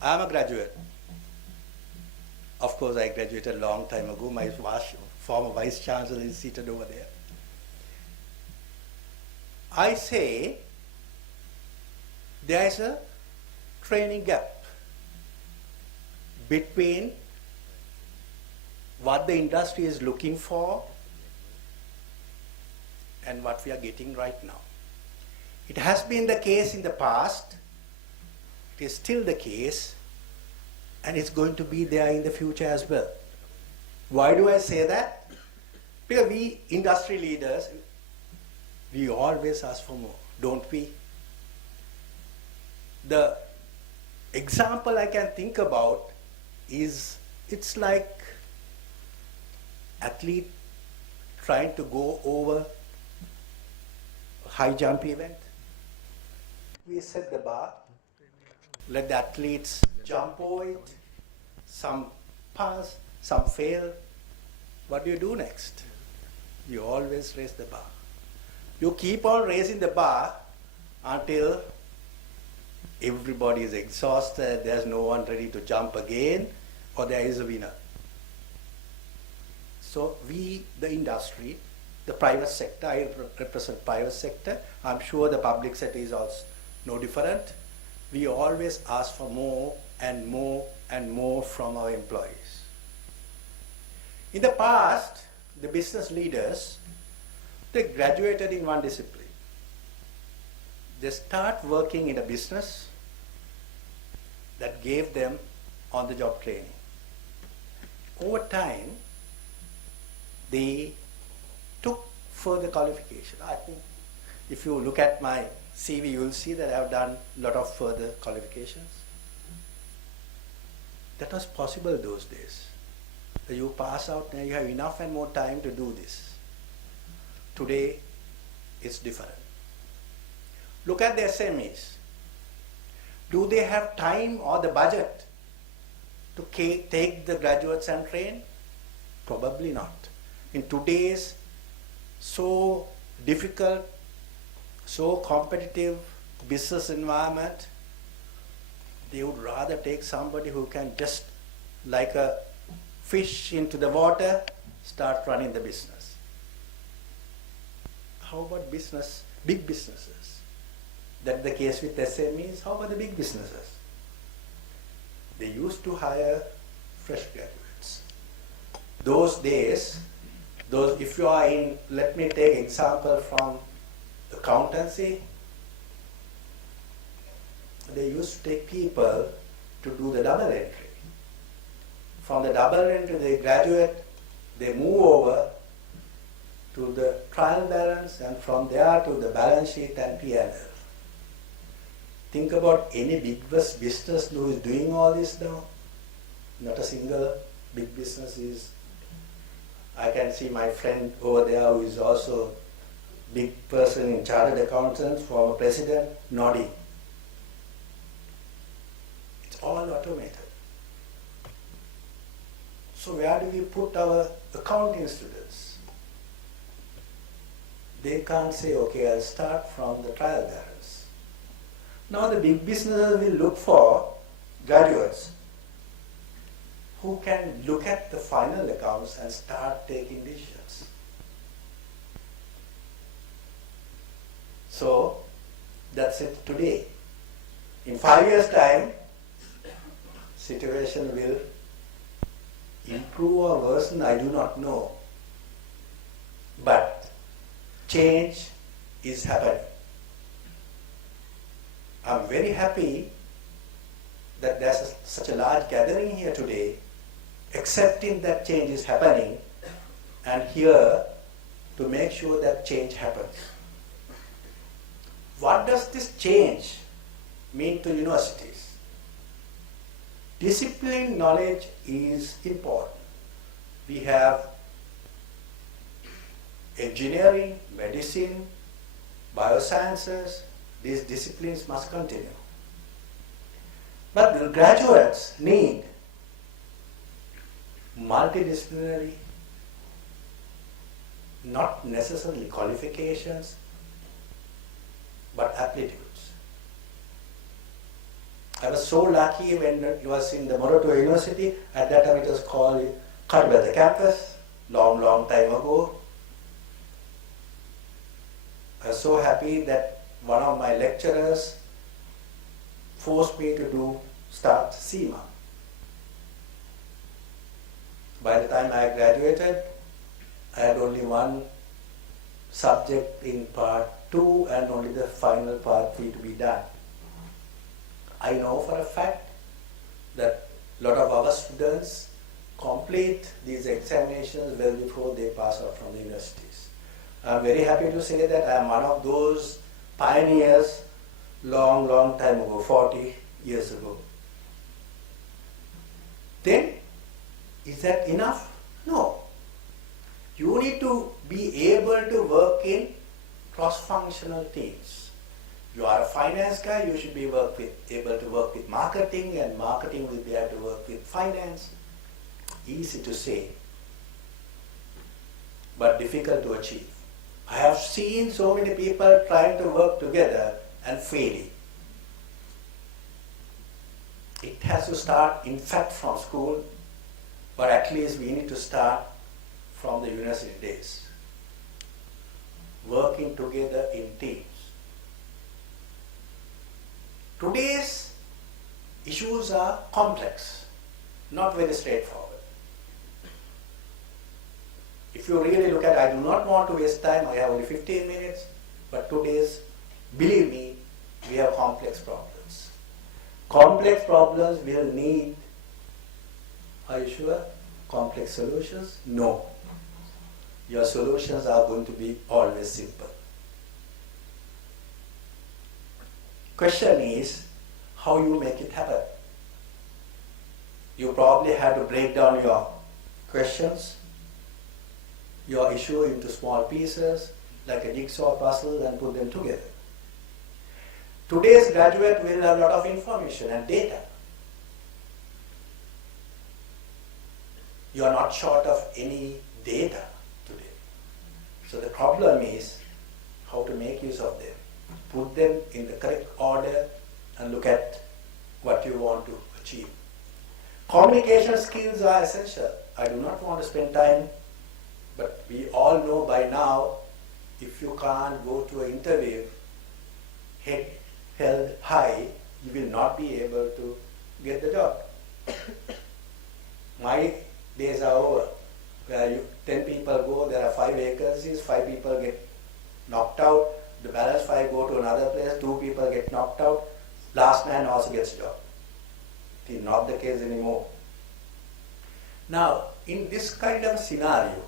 I'm a graduate. Of course, I graduated a long time ago. My former vice chancellor is seated over there. I say there is a training gap between what the industry is looking for and what we are getting right now. It has been the case in the past, it is still the case, and it's going to be there in the future as well. Why do I say that? Because we industry leaders, we always ask for more, don't we? The example I can think about is, it's like athlete trying to go over a high jump event. We set the bar, let the athletes jump over it, some pass, some fail. What do you do next? You always raise the bar. You keep on raising the bar until everybody is exhausted, there's no one ready to jump again, or there is a winner. So we, the industry, the private sector, I represent private sector, I'm sure the public sector is also no different. We always ask for more and more and more from our employees. In the past, the business leaders, they graduated in one discipline. They start working in a business that gave them on-the-job training. Over time, they took further qualification. I think if you look at my CV, you will see that I have done a lot of further qualifications. That was possible those days. You pass out and you have enough and more time to do this. Today, it's different. Look at the SMEs. Do they have time or the budget to take the graduates and train? Probably not. In today's so difficult, so competitive business environment, they would rather take somebody who can just, like a fish into the water, start running the business. How about business, big businesses? That's the case with SMEs. How about the big businesses? They used to hire fresh graduates. Those days, if you are in, let me take example from accountancy, they used to take people to do the double entry. From the double entry, they graduate, they move over to the trial balance, and from there to the balance sheet and P&L. Think about any big business who is doing all this now. Not a single big business is. I can see my friend over there who is also big person in chartered accountants, former president, nodding. It's all automated. So where do we put our accounting students? They can't say, okay, I'll start from the trial balance. Now the big businesses will look for graduates who can look at the final accounts and start taking decisions. So that's it today. In 5 years' time, situation will improve or worsen, I do not know. But change is happening. I'm very happy that there's such a large gathering here today, accepting that change is happening and here to make sure that change happens. What does this change mean to universities? Discipline knowledge is important. We have engineering, medicine, biosciences. These disciplines must continue. But the graduates need multidisciplinary, not necessarily qualifications, but aptitudes. I was so lucky when it was in the Moratuwa University. At that time it was called Kadubada campus, long, long time ago. I was so happy that one of my lecturers forced me to start CIMA. By the time I graduated, I had only one subject in part 2 and only the final part 3 to be done. I know for a fact that a lot of our students complete these examinations well before they pass out from the universities. I'm very happy to say that I'm one of those pioneers long, long time ago, 40 years ago. Then, is that enough? No. You need to be able to work in cross-functional teams. You are a finance guy, you should be able to work with marketing, and marketing will be able to work with finance. Easy to say, but difficult to achieve. I have seen so many people trying to work together and failing. It has to start, in fact, from school, but at least we need to start from the university days. Working together in teams. Today's issues are complex, not very straightforward. If you really look at, I do not want to waste time, I have only 15 minutes, but today's, believe me, we have complex problems. Complex problems will need, are you sure, complex solutions? No. Your solutions are going to be always simple. Question is, how you make it happen? You probably have to break down your questions, your issue into small pieces, like a jigsaw puzzle, and put them together. Today's graduate will have a lot of information and data. You are not short of any data today. So the problem is how to make use of them. Put them in the correct order and look at what you want to achieve. Communication skills are essential. I do not want to spend time, but we all know by now, if you can't go to an interview head held high, you will not be able to get the job. My days are over, where 10 people go, there are 5 vacancies, 5 people get knocked out, the balance 5 go to another place, 2 people get knocked out, last man also gets a job. It is not the case anymore. Now, in this kind of scenario,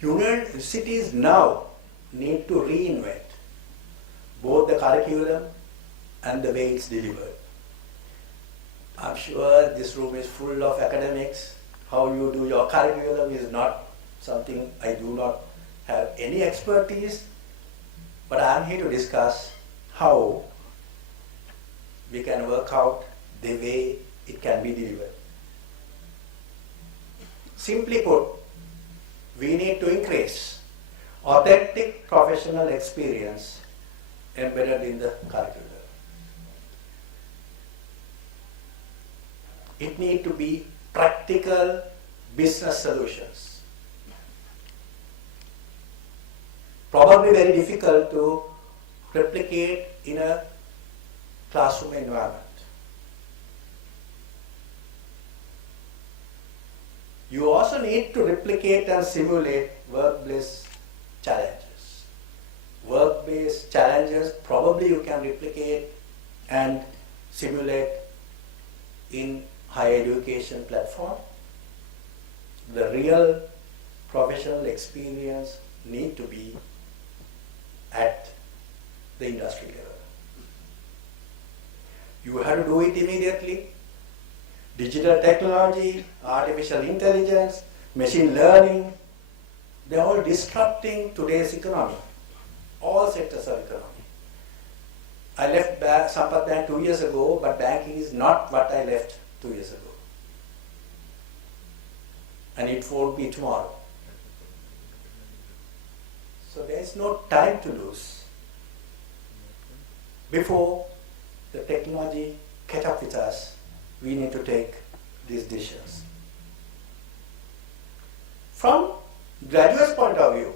universities now need to reinvent both the curriculum and the way it's delivered. I'm sure this room is full of academics. How you do your curriculum is not something I do not have any expertise, but I'm here to discuss how we can work out the way it can be delivered. Simply put, we need to increase authentic professional experience embedded in the curriculum. It needs to be practical business solutions. Probably very difficult to replicate in a classroom environment. You also need to replicate and simulate work-based challenges. Work-based challenges probably you can replicate and simulate in higher education platform. The real professional experience need to be at the industry level. You have to do it immediately. Digital technology, artificial intelligence, machine learning, they're all disrupting today's economy, all sectors of economy. I left Sampath Bank 2 years ago, but banking is not what I left 2 years ago. And it won't be tomorrow. So there is no time to lose before the technology catch up with us, we need to take these decisions. From graduates' point of view,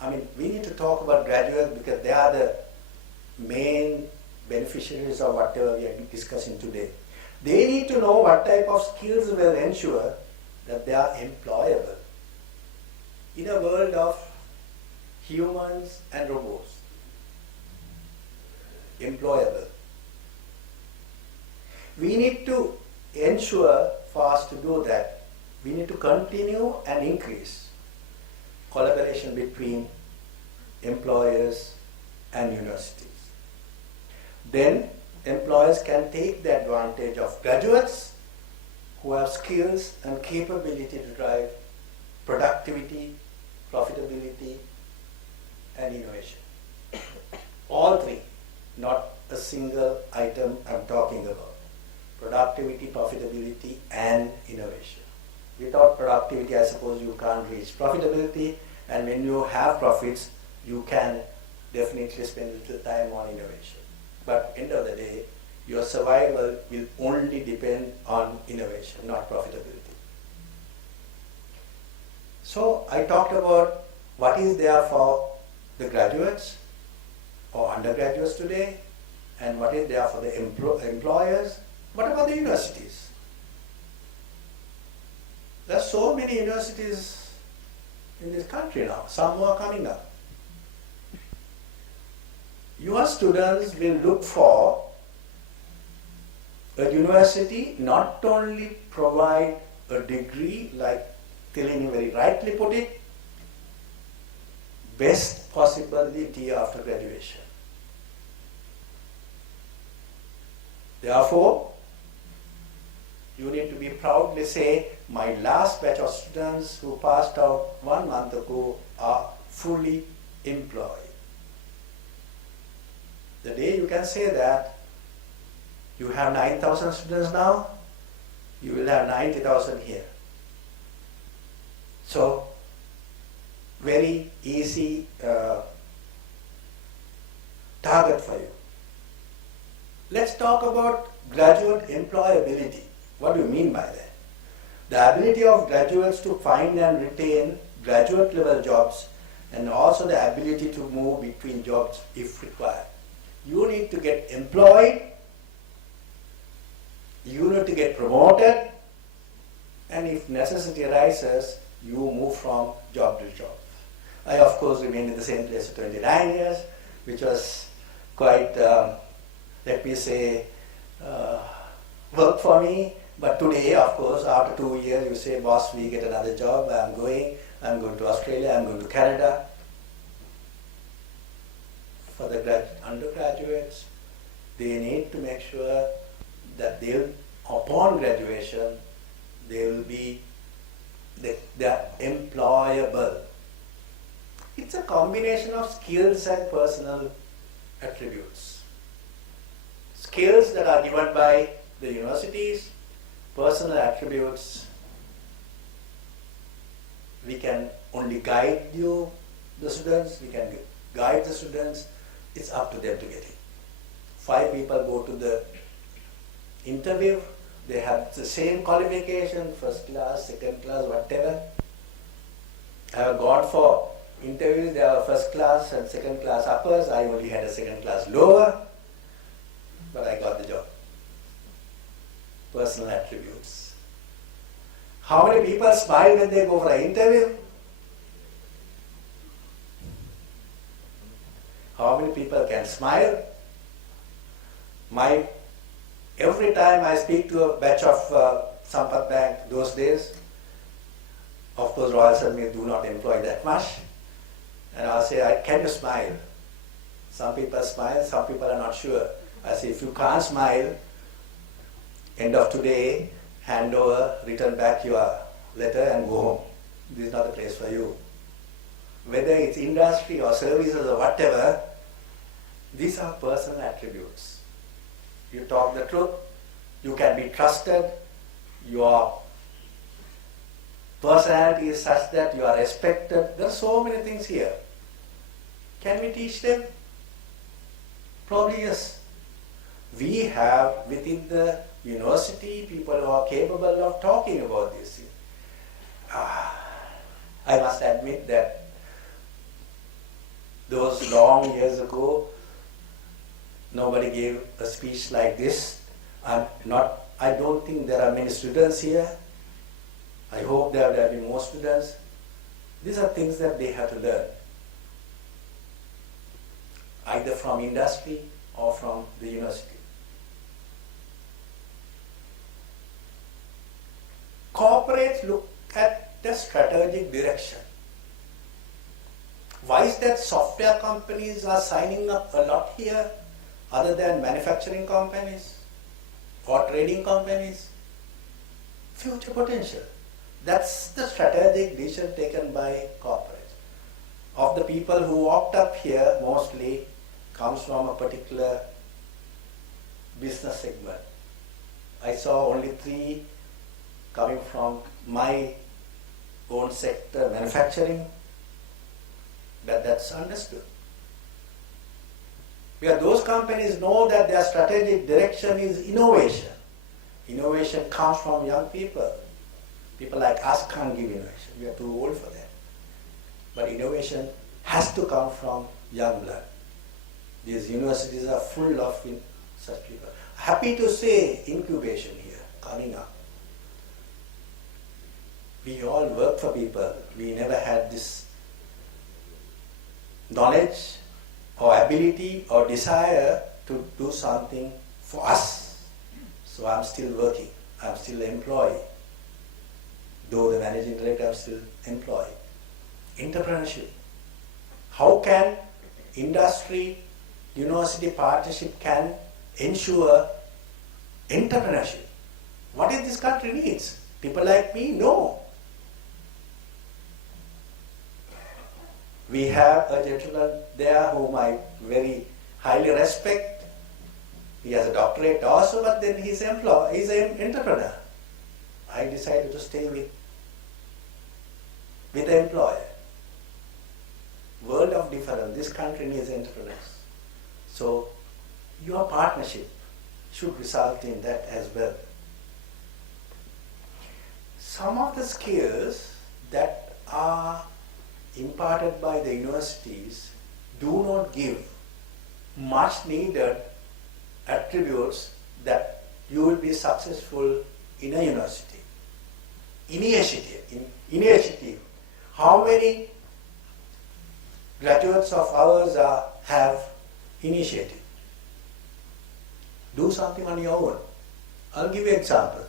I mean, we need to talk about graduates because they are the main beneficiaries of whatever we are discussing today. They need to know what type of skills will ensure that they are employable in a world of humans and robots. Employable. We need to ensure for us to do that, we need to continue and increase collaboration between employers and universities. Then employers can take the advantage of graduates who have skills and capability to drive productivity, profitability, and innovation. All three, not a single item I'm talking about. Productivity, profitability, and innovation. Without productivity, I suppose you can't reach profitability, and when you have profits, you can definitely spend a little time on innovation. But end of the day, your survival will only depend on innovation, not profitability. So I talked about what is there for the graduates or undergraduates today, and what is there for the employers. What about the universities? There are so many universities in this country now, some more are coming up. Your students will look for a university not only provide a degree, like Telini very rightly put it, best possibility after graduation. Therefore, you need to be proudly say, my last batch of students who passed out 1 month ago are fully employed. The day you can say that, you have 9,000 students now, you will have 90,000 here. So, very easy target for you. Let's talk about graduate employability. What do you mean by that? The ability of graduates to find and retain graduate level jobs, and also the ability to move between jobs if required. You need to get employed, you need to get promoted, and if necessity arises, you move from job to job. I of course remained in the same place for 29 years, which was quite, let me say, work for me. But today, of course, after 2 years, you say, boss, we get another job, I'm going to Australia, I'm going to Canada. For the undergraduates, they need to make sure that upon graduation, they will be they're employable. It's a combination of skills and personal attributes. Skills that are given by the universities, personal attributes, we can only guide you, the students, we can guide the students, it's up to them to get it. 5 people go to the interview, they have the same qualification, first class, second class, whatever. I have gone for interviews, they are first class and second class uppers, I only had a second class lower, but I got the job. Personal attributes. How many people smile when they go for an interview? How many people can smile? Every time I speak to a batch of Sampath Bank those days, of course Royal Salmir do not employ that much, and I'll say, can you smile? Some people smile, some people are not sure. I say, if you can't smile, end of today, hand over, return back your letter and go home. This is not the place for you. Whether it's industry or services or whatever, these are personal attributes. You talk the truth, you can be trusted, your personality is such that you are respected. There are so many things here. Can we teach them? Probably yes. We have within the university people who are capable of talking about this. I must admit that those long years ago, nobody gave a speech like this. I don't think there are many students here. I hope there will be more students. These are things that they have to learn, either from industry or from the university. Corporates look at the strategic direction. Why is that software companies are signing up a lot here other than manufacturing companies or trading companies? Future potential. That's the strategic decision taken by corporates. Of the people who walked up here, mostly comes from a particular business segment. I saw only 3 coming from my own sector, manufacturing, but that's understood. Because those companies know that their strategic direction is innovation. Innovation comes from young people. People like us can't give innovation. We are too old for that. But innovation has to come from young blood. These universities are full of such people. Happy to say incubation here, coming up. We all work for people. We never had this knowledge or ability or desire to do something for us. So I'm still working. I'm still employed. Though the managing director, I'm still employed. Entrepreneurship. How can industry, university partnership can ensure entrepreneurship? What is this country needs? People like me? No. We have a gentleman there whom I very highly respect. He has a doctorate also, but then he's an entrepreneur. I decided to stay with the employer. World of difference. This country needs entrepreneurs. So your partnership should result in that as well. Some of the skills that are imparted by the universities do not give much needed attributes that you will be successful in a university. Initiative. How many graduates of ours have initiative? Do something on your own. I'll give you an example.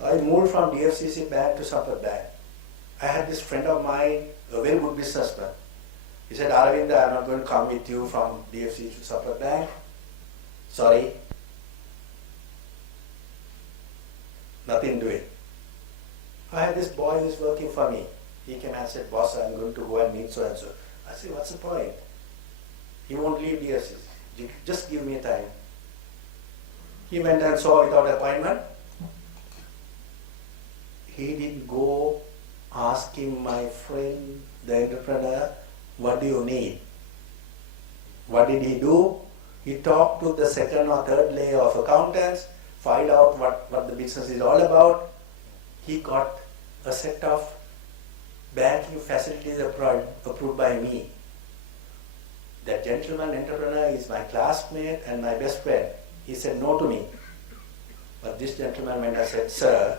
I moved from DFCC Bank to Sampath Bank. I had this friend of mine, a very good businessman. He said, Aravinda, I'm not going to come with you from DFCC to Sampath Bank. Sorry. Nothing doing. I had this boy who's working for me. He came and said, boss, I'm going to go and meet so and so. I said, what's the point? He won't leave DFCC. Just give me time. He went and saw without appointment. He didn't go asking my friend, the entrepreneur, what do you need? What did he do? He talked to the second or third layer of accountants, find out what the business is all about. He got a set of banking facilities approved by me. That gentleman entrepreneur is my classmate and my best friend. He said no to me. But this gentleman went and said, sir,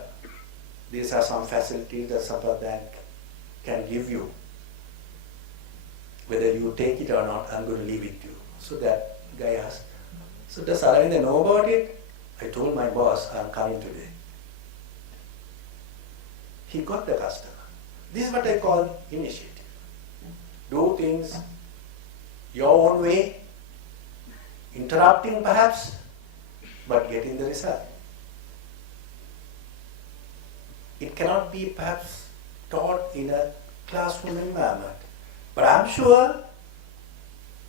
these are some facilities that Sampath Bank can give you. Whether you take it or not, I'm going to leave it to you. So that guy asked, so does Aravinda know about it? I told my boss, I'm coming today. He got the customer. This is what I call initiative. Do things your own way, interrupting perhaps, but getting the result. It cannot be perhaps taught in a classroom environment. But I'm sure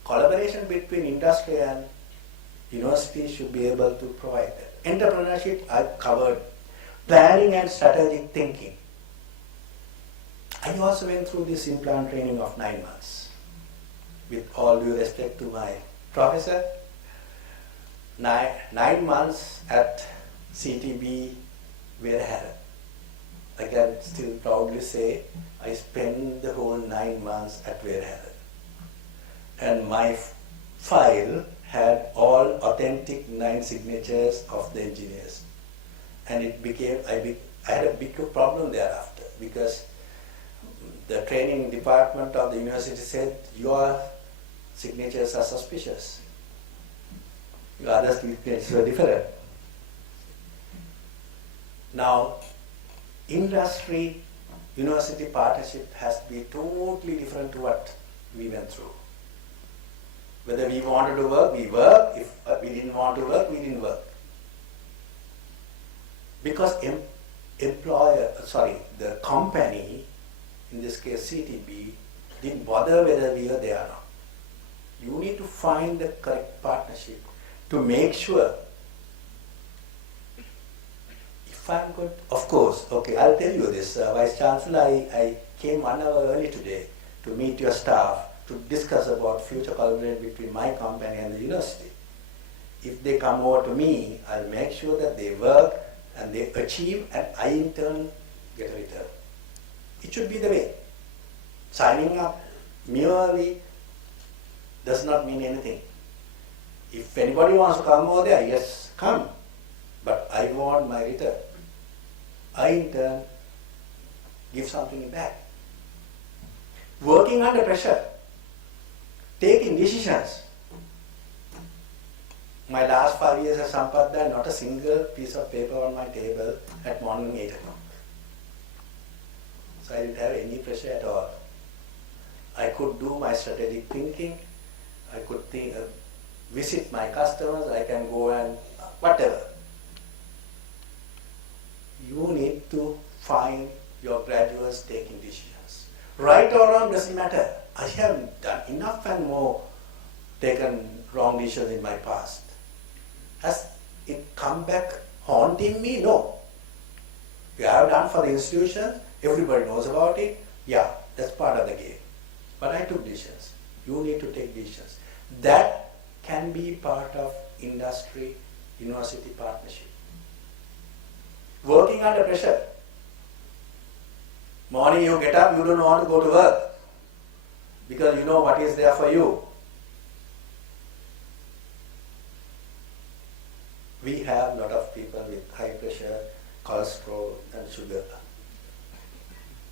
collaboration between industry and university should be able to provide that. Entrepreneurship, I've covered. Planning and strategic thinking. I also went through this implant training of 9 months. With all due respect to my professor, nine months at CTB Verhara. I can still proudly say I spent the whole 9 months at Verhara. And my file had all authentic 9 signatures of the engineers. And it became, I had a big problem thereafter because the training department of the university said, your signatures are suspicious. Your other signatures were different. Now, industry university partnership has to be totally different to what we went through. Whether we wanted to work, we worked. If we didn't want to work, we didn't work. Because the company, in this case CTB, didn't bother whether we were there or not. You need to find the correct partnership to make sure. If I'm good, of course, okay, I'll tell you this. Vice Chancellor, I came 1 hour early today to meet your staff to discuss about future collaboration between my company and the university. If they come over to me, I'll make sure that they work and they achieve and I in turn get a return. It should be the way. Signing up merely does not mean anything. If anybody wants to come over there, yes, come. But I want my return. I in turn give something back. Working under pressure, taking decisions. My last 5 years as Sampath, not a single piece of paper on my table at morning 8 o'clock. So I didn't have any pressure at all. I could do my strategic thinking. I could visit my customers. I can go and whatever. You need to find your graduates taking decisions. Right or wrong doesn't matter. I have done enough and more taken wrong decisions in my past. Has it come back haunting me? No. You have done for the institution, everybody knows about it. Yeah, that's part of the game. But I took decisions. You need to take decisions. That can be part of industry-university partnership. Working under pressure. Morning you get up, you don't want to go to work because you know what is there for you. We have a lot of people with high pressure, cholesterol and sugar.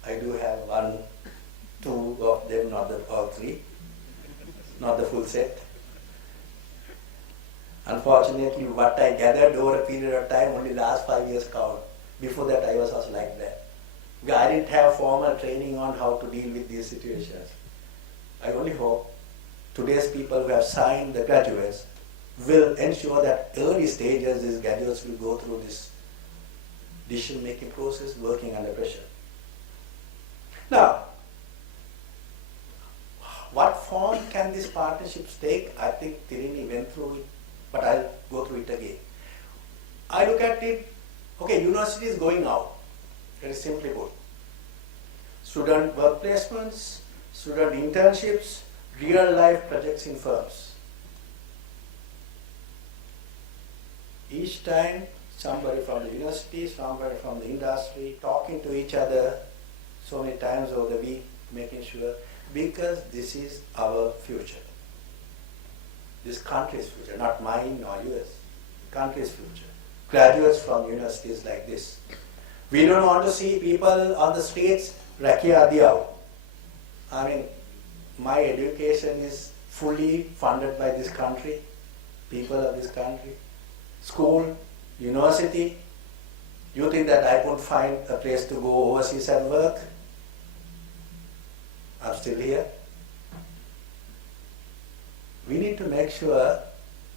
I do have 1, 2 of them, not all 3, not the full set. Unfortunately, what I gathered over a period of time only last 5 years count. Before that, I was also like that. Because I didn't have formal training on how to deal with these situations. I only hope today's people who have signed the graduates will ensure that early stages these graduates will go through this decision-making process working under pressure. Now, what form can these partnerships take? I think Tirini went through it, but I'll go through it again. I look at it, okay, university is going out. Very simply put. Student work placements, student internships, real-life projects in firms. Each time, somebody from the university, somebody from the industry, talking to each other so many times over the week, making sure, because this is our future. This country's future, not mine nor yours. Country's future. Graduates from universities like this. We don't want to see people on the streets, rakia diyao. I mean, my education is fully funded by this country, people of this country. School, university. You think that I could find a place to go overseas and work? I'm still here. We need to make sure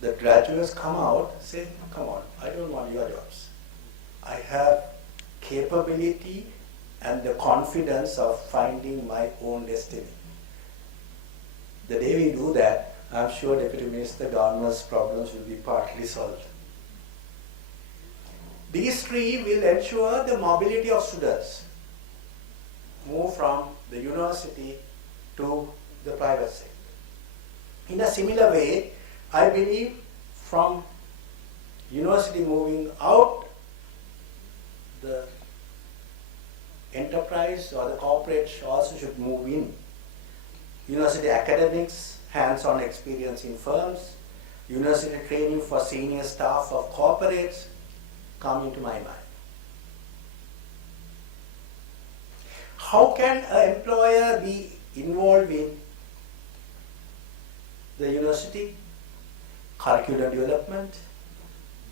the graduates come out and say, come on, I don't want your jobs. I have capability and the confidence of finding my own destiny. The day we do that, I'm sure Deputy Minister government's problems will be partly solved. These three will ensure the mobility of students move from the university to the private sector. In a similar way, I believe from university moving out, the enterprise or the corporate also should move in. University academics, hands-on experience in firms, university training for senior staff of corporates come into my mind. How can an employer be involved in the university? Curriculum development,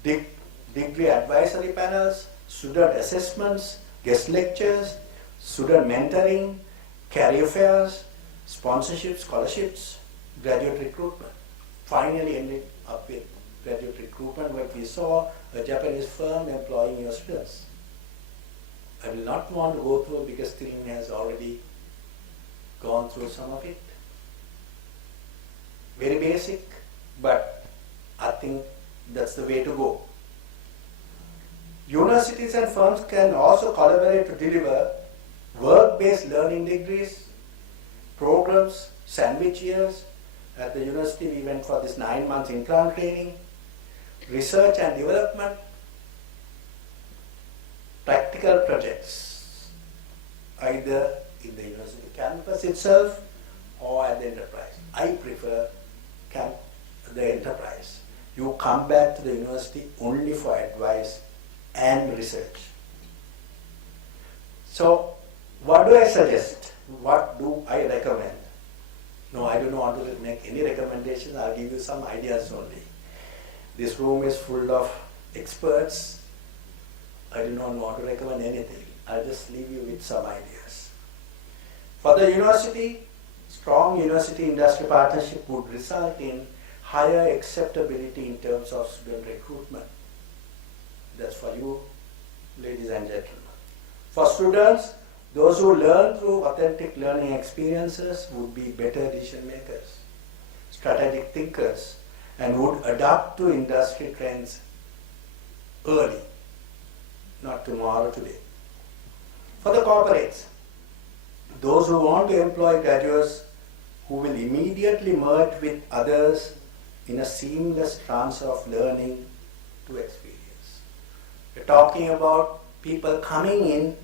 degree advisory panels, student assessments, guest lectures, student mentoring, career fairs, sponsorship, scholarships, graduate recruitment. Finally ended up with graduate recruitment where we saw a Japanese firm employing your students. I will not want to go through because Thirin has already gone through some of it. Very basic, but I think that's the way to go. Universities and firms can also collaborate to deliver work-based learning degrees, programs, sandwich years. At the university we went for this 9 months intern training, research and development, practical projects, either in the university campus itself or at the enterprise. I prefer the enterprise. You come back to the university only for advice and research. So, what do I suggest? What do I recommend? No, I do not want to make any recommendations. I'll give you some ideas only. This room is full of experts. I do not want to recommend anything. I'll just leave you with some ideas. For the university, strong university-industry partnership would result in higher acceptability in terms of student recruitment. That's for you, ladies and gentlemen. For students, those who learn through authentic learning experiences would be better decision makers, strategic thinkers, and would adapt to industry trends early, not tomorrow, today. For the corporates, those who want to employ graduates who will immediately merge with others in a seamless transfer of learning to experience. We're talking about people coming in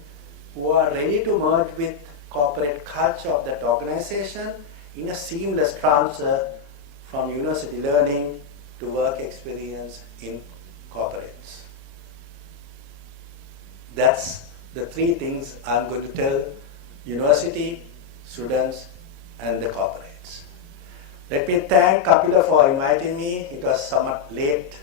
who are ready to merge with corporate culture of that organization in a seamless transfer from university learning to work experience in corporates. That's the 3 things I'm going to tell university, students, and the corporates. Let me thank Kapila for inviting me. It was somewhat late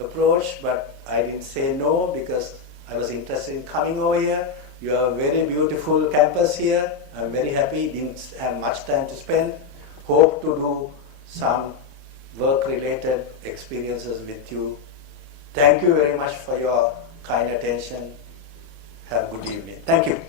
approach, but I didn't say no because I was interested in coming over here. You have a very beautiful campus here. I'm very happy. Didn't have much time to spend. Hope to do some work-related experiences with you. Thank you very much for your kind attention. Have a good evening. Thank you.